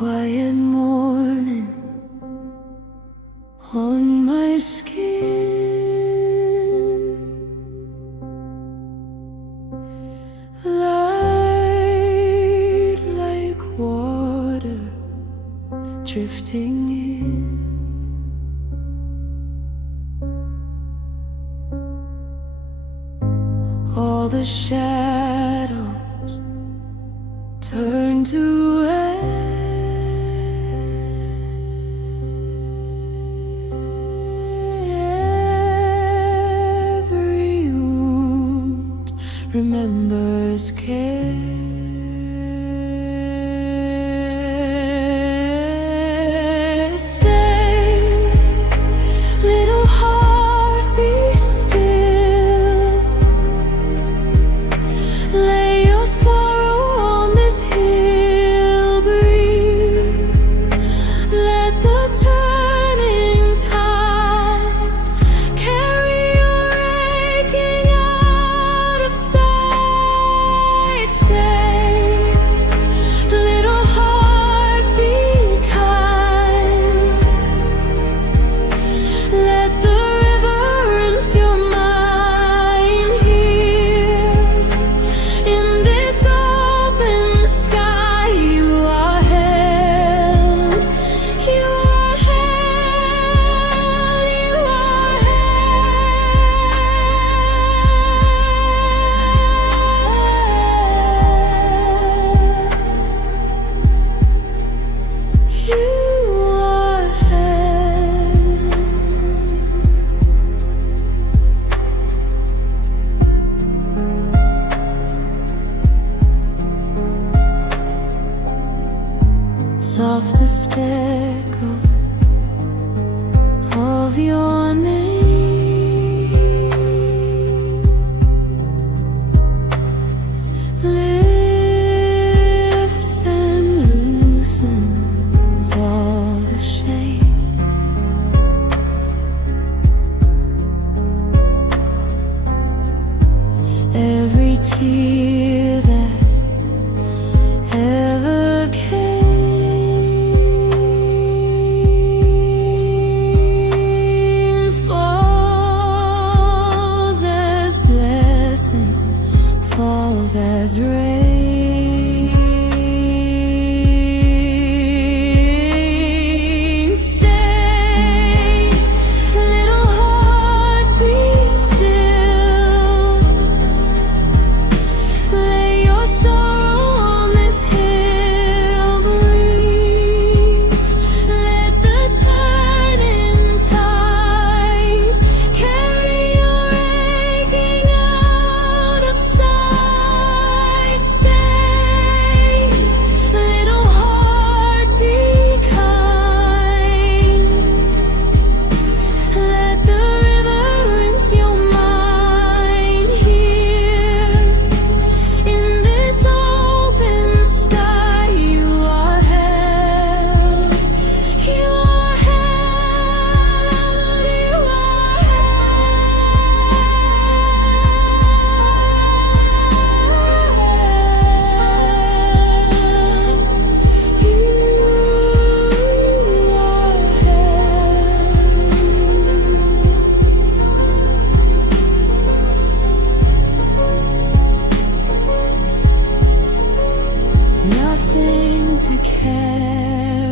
quiet morning on my skin, light like water drifting in. All the shadows turn to every wound remembers care. Stay, little heart, be still. Lay your sorrow on this hill, breathe. Let the turning tide carry your aching out of sight. Stay, little heart, be kind. Let the river rinse your mind here. In this open sky, you are held. You are held. You are held. You are held. Softest echo of your name lifts and loosens all the shame. Every tear that ever came falls as blessing, falls as rain. Stay, little heart, be still. Lay your sorrow on this hill, breathe. Let the turning tide carry your aching out of sight. Stay, little heart, be kind. Let the river rinse your mind here. In this open sky, you are held. You are held. You are held. You are held. Nothing to carry